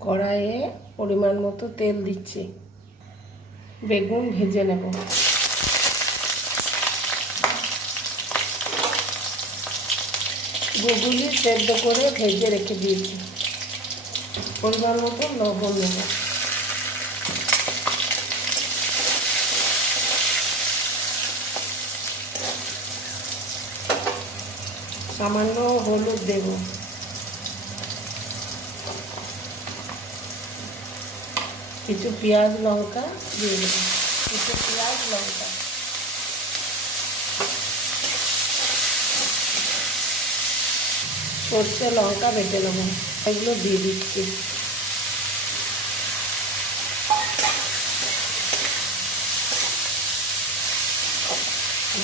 কড়াইয়ে পরিমাণ মতো তেল দিচ্ছি। বেগুন ভেজে নেব। গুগুলি সেদ্ধ করে ভেজে রেখে দিয়েছি। পরিমাণ মতো লবণ নেব সামান্য হলুদ দেব। কিছু পেঁয়াজ লঙ্কা দিয়ে দেবো। কিছু পেঁয়াজ লঙ্কা। সর্ষে লঙ্কা বেটে নেব। এগুলো দিয়ে দিচ্ছি।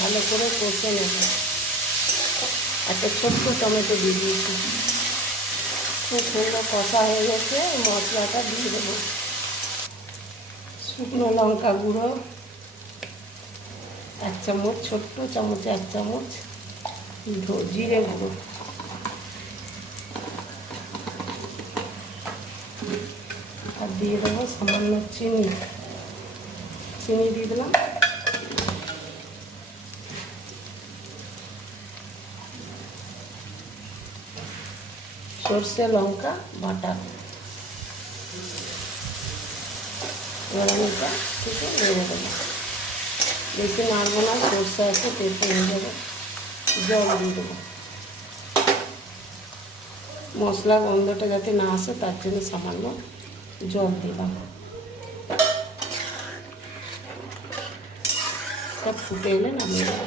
ভালো করে কষে নেব। একটা ছোট্ট টমেটো দিয়ে দিয়েছি। খুব সুন্দর কষা হয়ে গেছে, মশলাটা দিয়ে দেবো। শুকনো লঙ্কা গুঁড়ো, এক চামচ, ছোট্ট চামচ, এক চামচ জিরে গুঁড়ো। আর দিয়ে দেবো সামান্য চিনি। চিনি দিয়ে দিলাম। সর্ষে লঙ্কা বাটা। এবার আমি থেকে নেড়ে দেবো। বেশি নাড়বো না, সর্ষে আছে তেতে হয়ে যাবে জল দিয়ে দেবো। মশলা গন্ধটা যাতে না আসে, তার জন্য সামান্য জল দিলাম সব ফুটে এলে নামিয়ে দেবো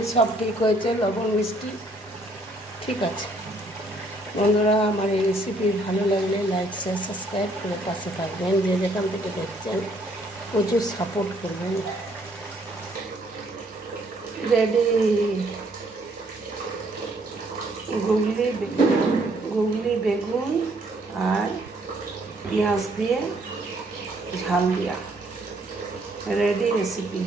লবণ সব ঠিক হয়েছে, লবণ, মিষ্টি। ঠিক আছে। বন্ধুরা, আমার এই রেসিপি ভালো লাগলে লাইক শেয়ার সাবস্ক্রাইব করে পাশে থাকবেন। যে যেখান থেকে দেখছেন, প্রচুর সাপোর্ট করবেন। রেডি গুগলি গুগলি বেগুন আর পেঁয়াজ দিয়ে ঝাল দিয়া। Ready recipe